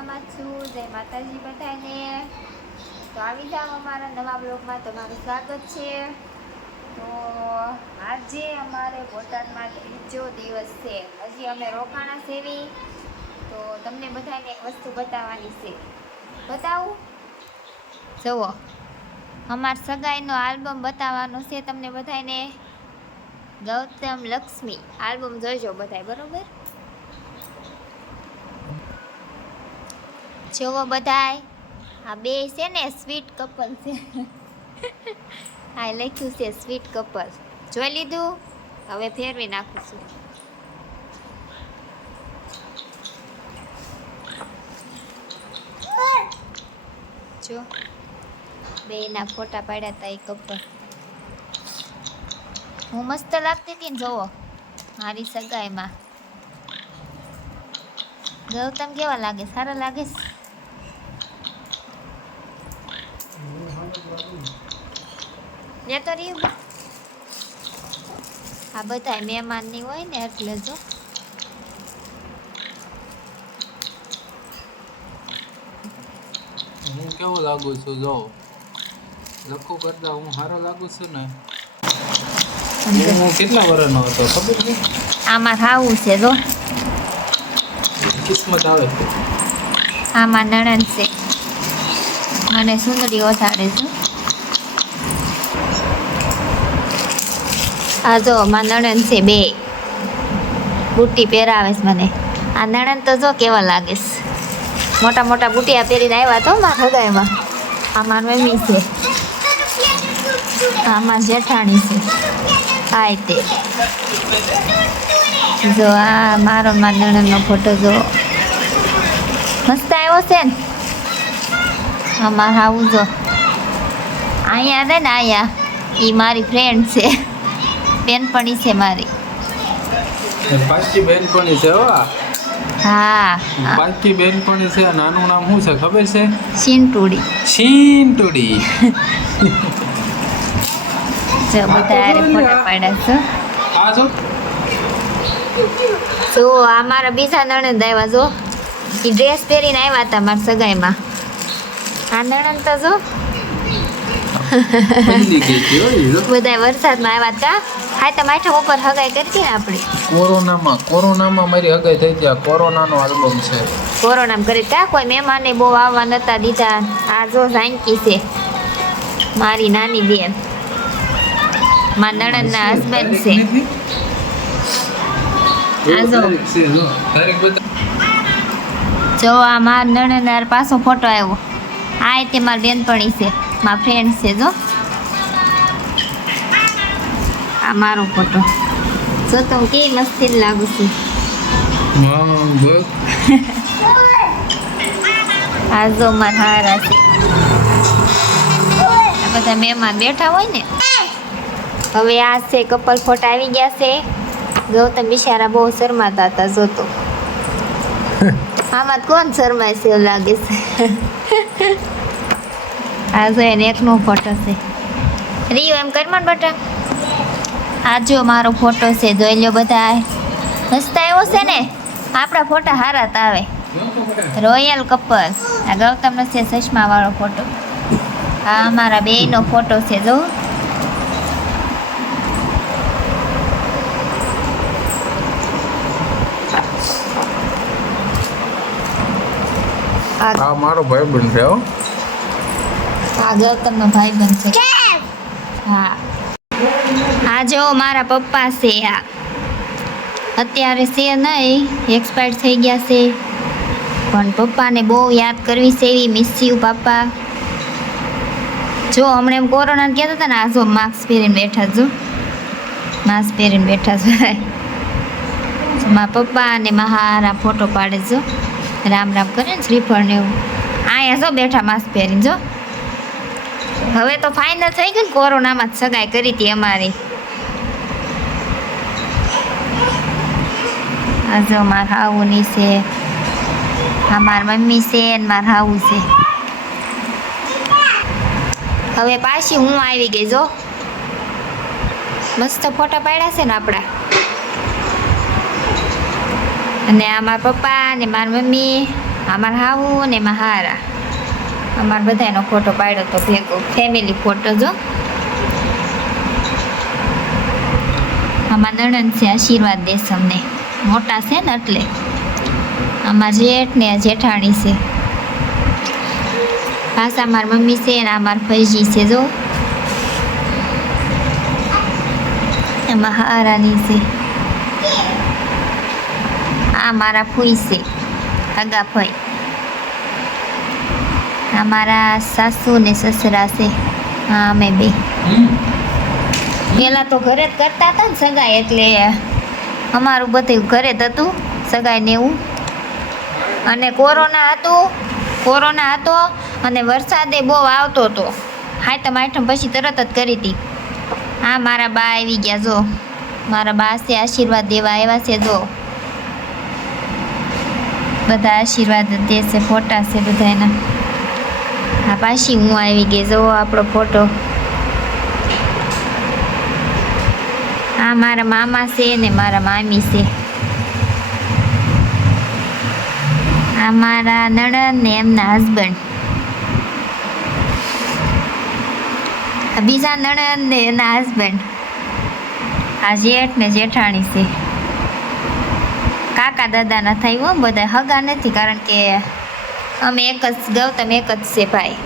મજામાં છું. જય માતાજી બધાને. તો આવી જાઓ અમારા નવા બ્લોગમાં, તમારું સ્વાગત છે. તો આજે અમારે બોટાદમાં ત્રીજો દિવસ છે. હજી અમે રોકાણા સેવી. તો તમને બધાને એક વસ્તુ બતાવવાની છે. બતાવું? જુઓ, અમાર સગાઈનો આલ્બમ બતાવવાનો છે તમને બધાને. ગૌતમ લક્ષ્મી આલ્બમ જોઈજો બધાય, બરોબર? જોવો બધાય, આ બે છે ને સ્વીટ કપલ છે. હા, લખ્યું છે સ્વીટ કપલ. જોઈ લીધું? હવે ફેરવી નાખું છું. જો બેના ફોટા પાડ્યા હતા એ કપલ. હું મસ્ત લાગતી હતી ને, જોવો મારી સગાઈમાં. ગૌતમ કેવા લાગે? સારા લાગે? જતો રહ્યું. આ બધા મહેમાનની હોય ને એટલે જો. હું કેવો લાગુ છું? જો લખો કરતા હું સારો લાગુ છું ને. હું કેટલા વર્ષનો હતો ખબર છે? આમાં ખાવું છે જો. કિસ્મત આવે છે. આમાં નણંદ છે, મને સુંદરી ઓછાડે છે. આ જો માં નણંદ છે, બે બુટ્ટી પહેરાવે છે મને. આ નણંદ તો જો કેવા લાગે છે, મોટા મોટા બુટિયા પહેરીને આવ્યા તો મારા હગાઈમાં. આમાં મમ્મી છે, આમાં જેઠાણી છે. આ તે જો આ મારો માં નણંદનો ફોટો જો મસ્ત આવ્યો છે ને. આમાં આવું જો અહીંયા છે ને, અહીંયા એ મારી ફ્રેન્ડ છે, બેનપણી છે મારી. પાછી બેનપણી છે હો. હા, પાછી બેનપણી છે. નાનું નામ શું છે ખબર છે? ચીંટુડી. ચીંટુડી. જો બધા હારે ફોટા પાડ્યા છે. આ જો જો આ મારા બીજા નણંદ આવ્યા જો. એ ડ્રેસ પહેરીને આવ્યા હતા મારા સગાઈમાં. આ નણંદ તો જો બધા વરસાદમાં આવ્યા હતા. હા, તો માઠા ઉપર હગાઈ કરી હતી ને આપણે. કોરોનામાં મારી હગાઈ થઈ ગયા. કોરોનાનો આલ્બમ છે. કોરોનામાં કરી કા કોઈ મહેમાને બહુ આવવા નતા દીધા. આ જો જાનકી છે, મારી નાની બેન. મારા નણંદના હસબન્ડ છે. આ જો આ મારા નણંદ પાછો ફોટો આવ્યો. આ તે મારી બેનપણી છે, મારા ફ્રેન્ડ છે જો. આ મારો ફોટો જો તો હું કેવી મસ્તી લાગુ છું. આ જો મારા હારા છે. આ બધા મહેમાન બેઠા હોય ને. હવે આ છે કપલ ફોટા આવી ગયા છે. ગૌતમ બિચારા બહુ શરમાતા હતા જોતો. આમાં કોણ શરમાય છે એવું લાગે છે. આ જો એને એકનો ફોટો છે. રીયો એમ કરમાન બટા. આ જો મારો ફોટો છે, જોઈ લો બધા. મસ્ત આવ્યો છે ને. આપણા ફોટા હારા જ આવે. Royal couple. આ ગૌતમનો છે ચશ્મા વાળો ફોટો. આ અમારા બેયનો ફોટો છે જો. આ મારો ભાઈબંધ છે હો. આ ગૌતમનો ભાઈબંધ છે. હા, આ જો મારા પપ્પા છે. આ અત્યારે છે નહીં, એક્સપાયર થઈ ગયા છે. પણ પપ્પાને બહુ યાદ કરવી છે એવી. મિસ યુ પપ્પા. જો હમણાં એમ કોરોના કહેતા હતા ને, આ જો માસ્ક પહેરીને બેઠા. જો માસ્ક પહેરીને બેઠા છે. મારા પપ્પા અને મારા ફોટો પાડે. જો રામ રામ કરે ને, શ્રીફળ ને એવું. અહીંયા જો બેઠા માસ્ક પહેરીને. જો હવે તો ફાઇનલ થઈ ગયું ને, કોરોનામાં જ સગાઈ કરી હતી અમારી. આ જો મારા હાઉની છે, આ મારા મમ્મી છે ને મારા હાઉ છે. હવે પાછી હું આવી ગઈ. જો મસ્ત ફોટા પાડ્યા છે ને આપણા. અને આ મારા પપ્પા ને મારી મમ્મી અમારા હાહુ ને એમાં હારા અમારે બધાનો ફોટો પાડ્યો તો ભેગો ફેમિલી ફોટો જો આમાં નણંદ છે આશીર્વાદ દેશ અમને મોટા છે ને એટલે આમાં જેઠ ને જેઠાણી છે પાછા મારી મમ્મી છે ને આ મારા ફૈજી છે જો એમાં હારાની છે આ મારા ફૂઈ છે હગા ફઈ આ મારા સાસુ ને સસરા છે હા અમે બે પેલા તો ઘરે જ કરતા હતા ને સગાઈ એટલે અમારું બધું ઘરે જ હતું સગાઈ ને એવું અને કોરોના હતો અને વરસાદે બહુ આવતો હતો હાયતમ આઠમ પછી તરત જ કરી હતી હા મારા બા આવી ગયા જો મારા બા છે આશીર્વાદ દેવા આવ્યા છે જો બધા આશીર્વાદ દે છે ફોટા છે બધા એના હા પાછી હું આવી ગઈ જો આપણો ફોટો આ મારા મામા છે ને મારા મામી છે આ મારા નણંદ ને એમના હસબન્ડ આ બીજા નણંદ ને એના હસબન્ડ આ જેઠ ને જેઠાણી છે કાકા દાદાના થાય હો બધા હગા નથી કારણ કે અમે એક જ ગૌતમ એક જ છે ભાઈ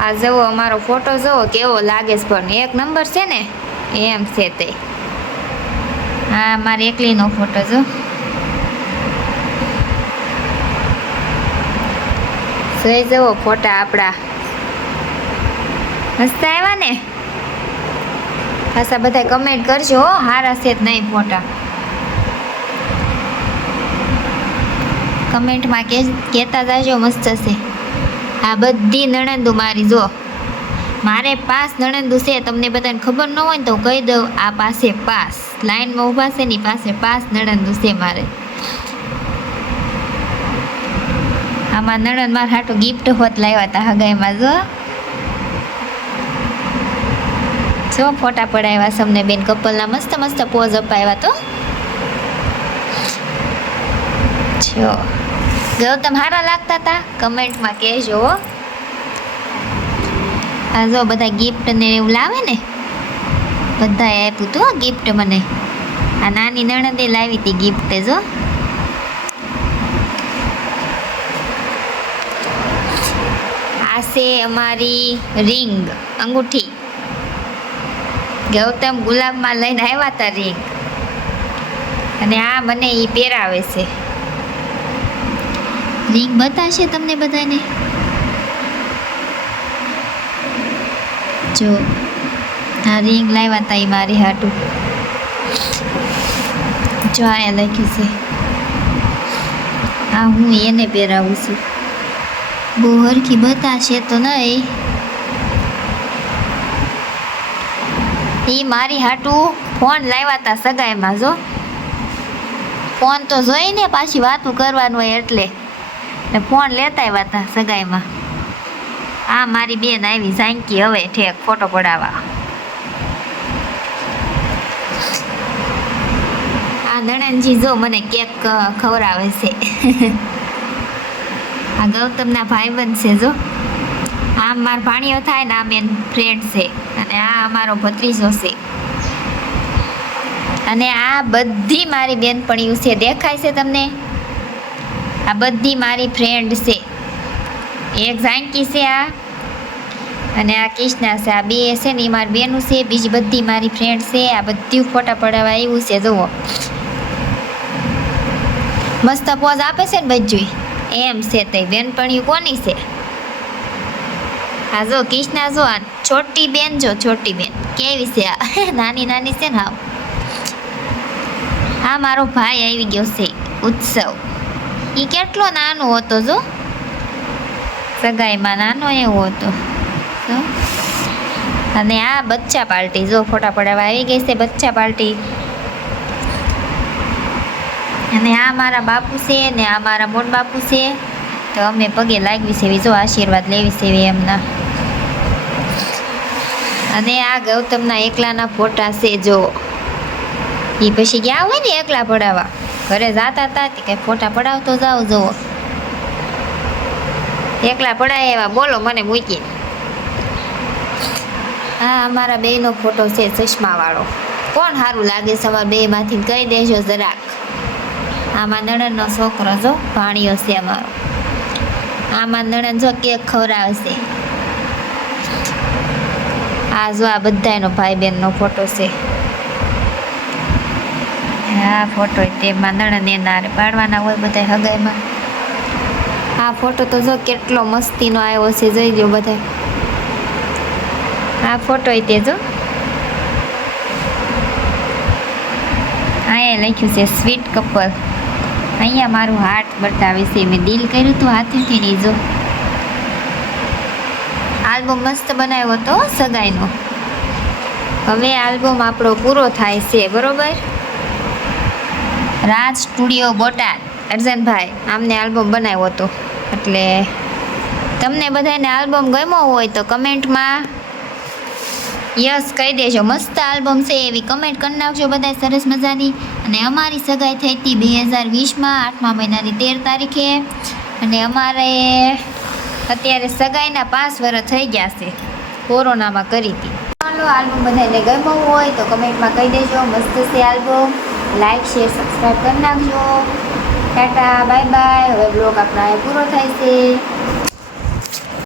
આ જુઓ અમારો ફોટો જુઓ કેવો લાગે છે પણ એક નંબર છે ને એમ છે તે હા મારી એકલીનો ફોટો જો જોઈ જવો ફોટા આપણા મસ્ત આવ્યા ને પાછા બધા કમેન્ટ કરજો હો હારા છે જ નહીં ફોટા કમેન્ટમાં કહેતા જાજો મસ્ત છે આ બધી નણંદો મારી જો મારે 5 નણંદો છે તમને બધાને ખબર ન હોય ને તો કહી દઉં આ પાસે 5 લાઈનમાં ઊભા છે ની પાસે 5 નણંદો છે મારે આમાં નણંદ મારા હાટું ગિફ્ટ હોત લાવ્યા હતા હગાઈમાં જો ફોટા પડાવ્યા સમને બેન કપલના મસ્ત મસ્ત પોઝ અપાવ્યા તો જો ગૌતમ હારા લાગતા હતા કમેન્ટમાં કહેજો આ જો બધા ગિફ્ટ ને એવું લાવે ને બધાએ આપ્યું હતું ગિફ્ટ મને આ નાની નણંદે લાવી હતી ગિફ્ટ જો આ છે અમારી રિંગ અંગૂઠી ગૌતમ ગુલાબમાં લઈને આવ્યા હતા રિંગ અને આ મને એ પહેરાવે છે રિંગ બતાવશે તમને બધાને જો આ રિંગ લાવ્યા હતા એ મારી હાટું જો આ લખ્યું છે આ હું એને પહેરાવું છું બહુ હરખી બતાવશે તો નહીં એ મારી હાટું ફોન લાવ્યા હતા સગાઈમાં જો ફોન તો જોઈને પાછી વાતું કરવાનું હોય એટલે ફોન લેતા આવ્યા હતા સગાઈમાં આ મારી બેન આવી ઝાંકી હવે ઠેક ફોટો પડાવવા આ નણંદજી જો મને કેક ખવડાવે છે આ ગૌતમના ભાઈબંધ છે જો આમ મારો ભાણિયો થાય ને આમ એન ફ્રેન્ડ છે અને આ અમારો ભત્રીજો છે અને આ બધી મારી બેનપણીઓ છે દેખાય છે તમને આ બધી મારી ફ્રેન્ડ છે એક ઝાંકી છે આ અને આ કૃષ્ણા છે આ બે છે ને એ મારી બેનું છે બીજી બધી મારી ફ્રેન્ડ છે આ બધી ફોટા પડાવવા એવું છે જુઓ મસ્ત પોઝ આપે છે ને બધું એમ છે તે બેનપણીઓ કોની છે આ જો કૃષ્ણા જો આ છોટી બેન જો છોટી બેન કેવી છે આ નાની નાની છે ને હા મારો ભાઈ આવી ગયો છે ઉત્સવ એ કેટલો નાનો હતો જો સગાઈમાં નાનો એવો હતો અને આ બચ્ચા પાર્ટી જો ફોટા પડાવવા આવી ગઈ છે બચ્ચા પાર્ટી અને આ મારા બાપુ છે ને આ મારા મોટ બાપુ છે તો અમે પગે લાગવી છે જો આશીર્વાદ લેવી છે એમના અને આ ગૌતમના એકલાના ફોટા છે જો એ પછી ગયા હોય ને એકલા પડાવવા ઘરે જાતા હતા કે ફોટા પડાવતો જાઓ જુઓ એકલા પડાય એવા બોલો મને મૂકી હા અમારા બેયનો ફોટો છે ચશ્માવાળો કોણ સારું લાગે છે અમારા બેયમાંથી કહી દેજો જરાક આમાં નણંદનો છોકરો જો ભાણિયો છે અમારો આમાં નણંદ જો કેક ખવડાવશે આ જો આ બધાયનો ભાઈ બહેનનો ફોટો છે આ ફોટો તેમાં નણંદ એના પાડવાના હોય બધા હગાઈમાં આ ફોટો તો જો કેટલો મસ્તીનો આવ્યો છે જોઈ લો બધા આ ફોટો તે જો અહીંયા લખ્યું છે સ્વીટ કપલ અહીંયા મારું હાર્ટ બતાવે છે મેં દિલ કર્યું હતું હાથેથી નહીં જો આલ્બમ મસ્ત બનાવ્યો હતો સગાઈનો હવે આલ્બમ આપણો પૂરો થાય છે બરોબર રાજ સ્ટુડિયો બોટાદ અર્જનભાઈ આમને આલ્બમ બનાવ્યો હતો એટલે તમને બધાને આલ્બમ ગમ્યો હોય તો કમેન્ટમાં યસ કહી દેજો મસ્ત આલ્બમ છે એવી કમેન્ટ કરી નાખજો બધા સરસ મજાની અને અમારી સગાઈ થઈ હતી 2020માં 8મા મહિનાની 13 તારીખે અને અમારે અત્યારે સગાઈના 5 વર્ષ થઈ ગયા છે કોરોનામાં કરી હતી ચાલો આલ્બમ બધાને ગમ્યો હોય તો કમેન્ટમાં કહી દેજો મસ્ત છે આલ્બમ લાઈક શેર સબસ્ક્રાઈબ કરી નાખજો ટાટા બાય બાય હવે બ્લોગ આપણો પૂરો થાય છે